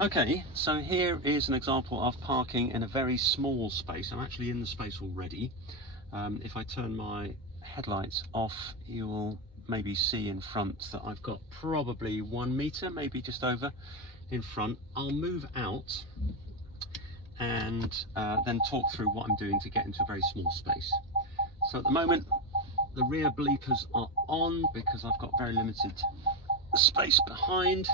Okay, so here is an example of parking in a very small space. I'm actually in the space already. If I turn my headlights off, you will maybe see in front that I've got probably 1 meter, maybe just over in front. I'll move out and then talk through what I'm doing to get into a very small space. So at the moment, the rear bleepers are on because I've got very limited space behind.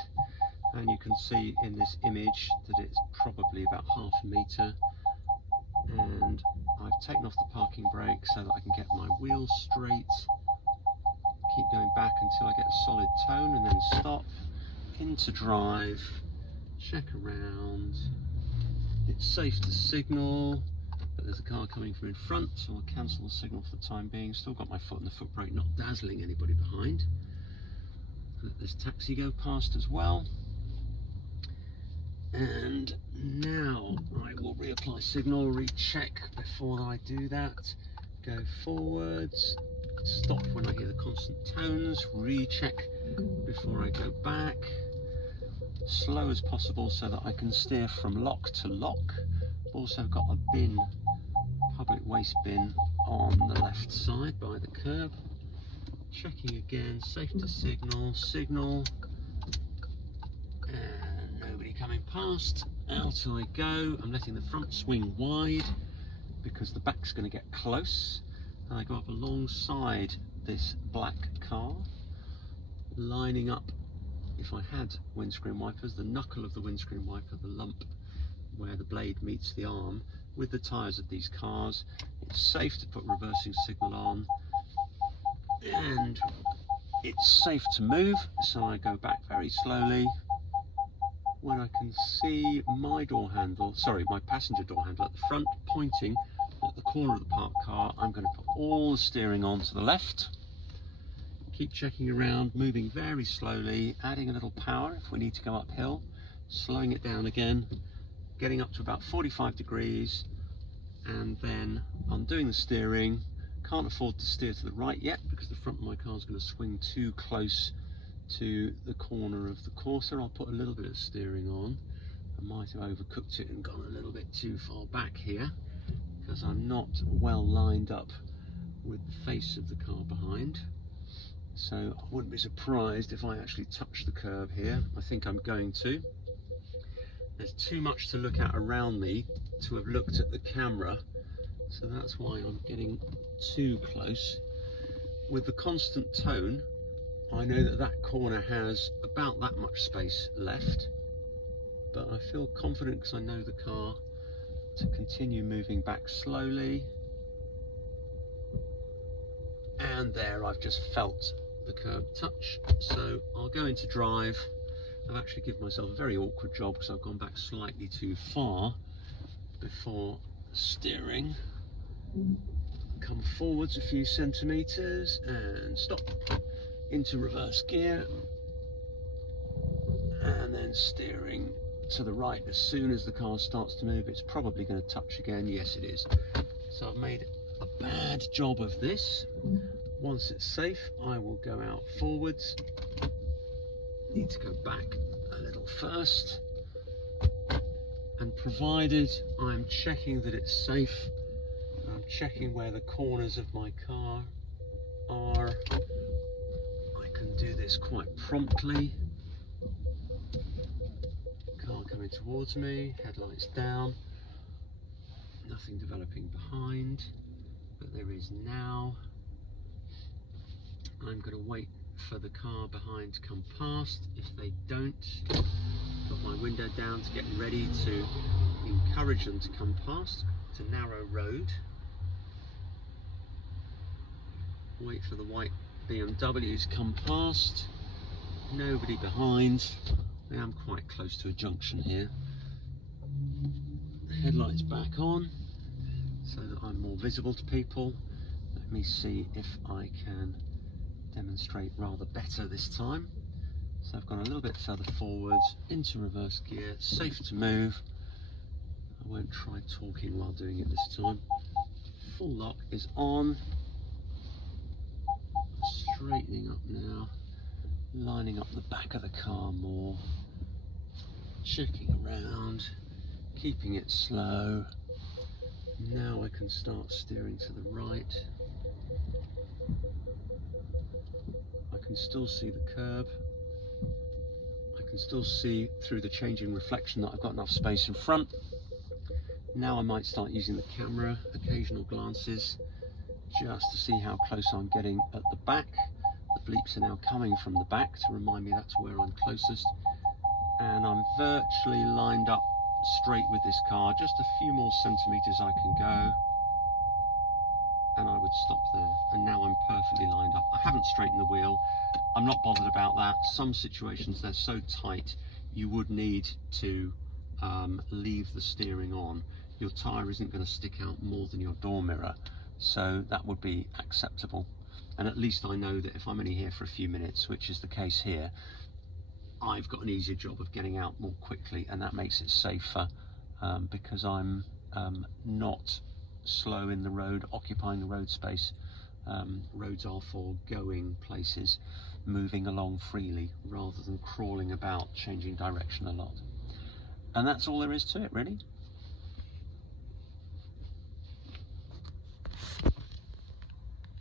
And you can see in this image that it's probably about ½ meter, and I've taken off the parking brake so that I can get my wheels straight, keep going back until I get a solid tone, and then stop, into drive, check around. It's safe to signal, but there's a car coming from in front, so I'll cancel the signal for the time being. Still got my foot on the foot brake, not dazzling anybody behind. Let this taxi go past as well. And now I will reapply signal, recheck before I do that, go forwards, stop when I hear the constant tones, recheck before I go back, slow as possible so that I can steer from lock to lock. I've also got a bin, public waste bin on the left side by the curb. Checking again, safe to signal, signal, and nobody coming past. Out I go. I'm letting the front swing wide because the back's going to get close. And I go up alongside this black car, lining up, if I had windscreen wipers, the knuckle of the windscreen wiper, the lump where the blade meets the arm, with the tyres of these cars. It's safe to put reversing signal on, and it's safe to move, so I go back very slowly. When I can see my door handle, sorry, my passenger door handle at the front pointing at the corner of the parked car, I'm going to put all the steering on to the left. Keep checking around, moving very slowly, adding a little power if we need to go uphill, slowing it down again, getting up to about 45 degrees, and then undoing the steering. Can't afford to steer to the right yet because the front of my car is going to swing too close to the corner of the Corsa. I'll put a little bit of steering on. I might have overcooked it and gone a little bit too far back here because I'm not well lined up with the face of the car behind. So I wouldn't be surprised if I actually touch the curb here. I think I'm going to. There's too much to look at around me to have looked at the camera, so that's why I'm getting too close. With the constant tone, I know that that corner has about that much space left, but I feel confident because I know the car to continue moving back slowly. And there, I've just felt the curb touch, so I'll go into drive. I've actually given myself a very awkward job because I've gone back slightly too far before steering. Come forwards a few centimetres and stop. Into reverse gear, and then steering to the right as soon as the car starts to move. It's probably going to touch again. Yes, it is. So I've made a bad job of this. Once it's safe, I will go out forwards. Need to go back a little first, and provided I'm checking that it's safe, I'm checking where the corners of my car are, can do this quite promptly. Car coming towards me, headlights down, nothing developing behind, but there is now. I'm going to wait for the car behind to come past. If they don't, put my window down to get ready to encourage them to come past. It's a narrow road. Wait for the white BMWs come past, nobody behind. I am quite close to a junction here. The headlights back on so that I'm more visible to people. Let me see if I can demonstrate rather better this time. So I've gone a little bit further forwards, into reverse gear, safe to move. I won't try talking while doing it this time. Full lock is on. Straightening up now, lining up the back of the car more, checking around, keeping it slow. Now I can start steering to the right. I can still see the curb. I can still see through the changing reflection that I've got enough space in front. Now I might start using the camera, occasional glances, just to see how close I'm getting at the back. The bleeps are now coming from the back to remind me that's where I'm closest. And I'm virtually lined up straight with this car. Just a few more centimetres I can go, and I would stop there. And now I'm perfectly lined up. I haven't straightened the wheel. I'm not bothered about that. Some situations they're so tight you would need to leave the steering on. Your tyre isn't going to stick out more than your door mirror, so that would be acceptable. And at least I know that if I'm only here for a few minutes, which is the case here, I've got an easier job of getting out more quickly, and that makes it safer because I'm not slow in the road, occupying the road space. Roads are for going places, moving along freely rather than crawling about, changing direction a lot. And that's all there is to it, really.